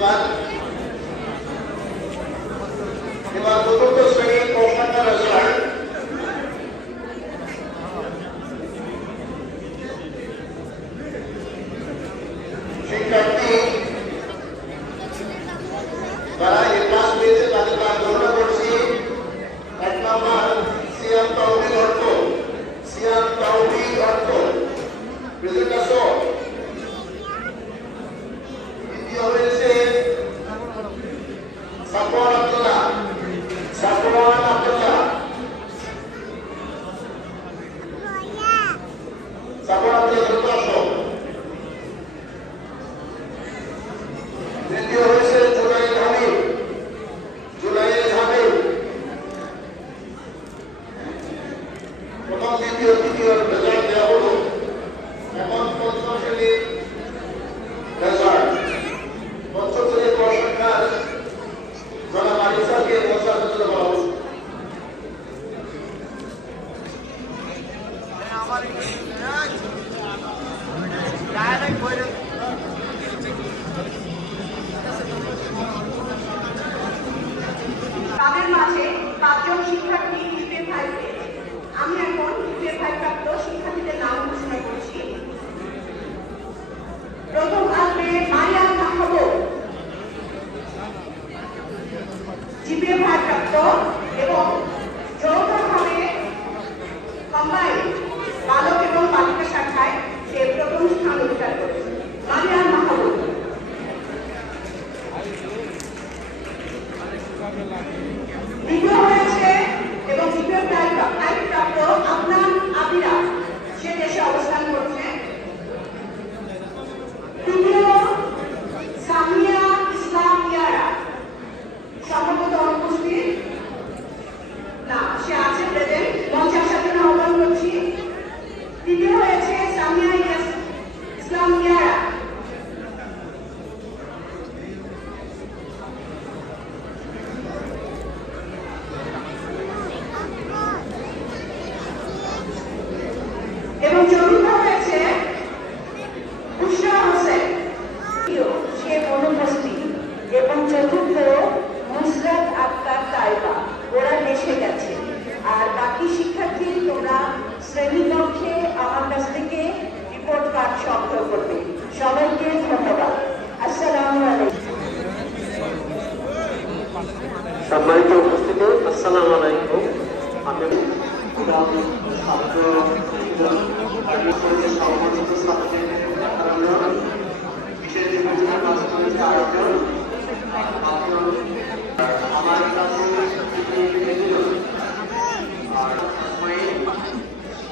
ধন্যবাদ। এবার চতুর্থ শ্রেণীর প্রশ্নোত্তর রেজাল্ট। শিক্ষার্থী যারা এই ক্লাস পেয়েছে তাদের নাম ঘোষণা করছি। 1 নম্বর সিয়াম তাওহীদ অর্থ, সিয়াম তাওহীদ অর্থ প্রেজেন্ট আসো। দ্বিতীয় হয়েছে সাফওয়ান আব্দুল্লাহ, সাফওয়ান আব্দুল্লাহ, সাফওয়ান আব্দুল্লাহ দ্রুত আসো। তৃতীয় হয়েছে জুনাইদ হাবিব, জুনাইদ হাবিব। প্রথম দ্বিতীয় তৃতীয় রেজাল্ট দেওয়া হলো। এখন পঞ্চম শ্রেণীর রেজাল্ট। পঞ্চম শ্রেণীর পড়াশোনার জনাব আলিসাকে মঞ্চে আসার জন্য বলা হচ্ছে। তাদের মাঝে 5 জন শিক্ষার্থী GPA-5 পেয়েছে। আমি এখন GPA-5 প্রাপ্ত শিক্ষার্থীদের নাম ঘোষণা করছি। প্রথম আসবে মারিয়াম মাহবুব, GPA-5 প্রাপ্ত এবং যৌথভাবে কম্বাইন বালক এবং বালিকা শাখায় সে প্রথম স্থান অধিকার করেছে। মারিয়াম মাহবুব। দ্বিতীয় হয়েছে এবং GPA-5 প্রাপ্ত আদনান আবিরা, সে দেশে অবস্থান করছে। তৃতীয় সামিয়া ইসলাম ইয়ারা, সম্ভবত অনুপস্থিত না, সে আছে প্রেজেন্ট, মঞ্চে আসার জন্য আহ্বান করছি। তৃতীয় হয়েছে সামিয়া ইসলাম ইয়ারা। এবং চতুর্থ হয়েছে বুশরা হোসেন, সে অনুপস্থিত। এবং চতুর্থ নুসরাত আক্তার তাইবা, ওরা দেশে গেছে। আর বাকি শিক্ষার্থী তোমরা শ্রেণীকক্ষে আমার কাছ থেকে রিপোর্ট কার্ড সংগ্রহ করবে। সবাইকে ধন্যবাদ। আসসালামু আলাইকুম। সম্মানিত উপস্থিতি, আসসালামু আলাইকুম। আমি ছাত্র বিশেষ আয়োজন আমার কাছে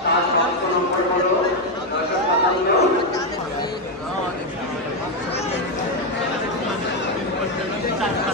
তার 5 নম্বর হলো 957।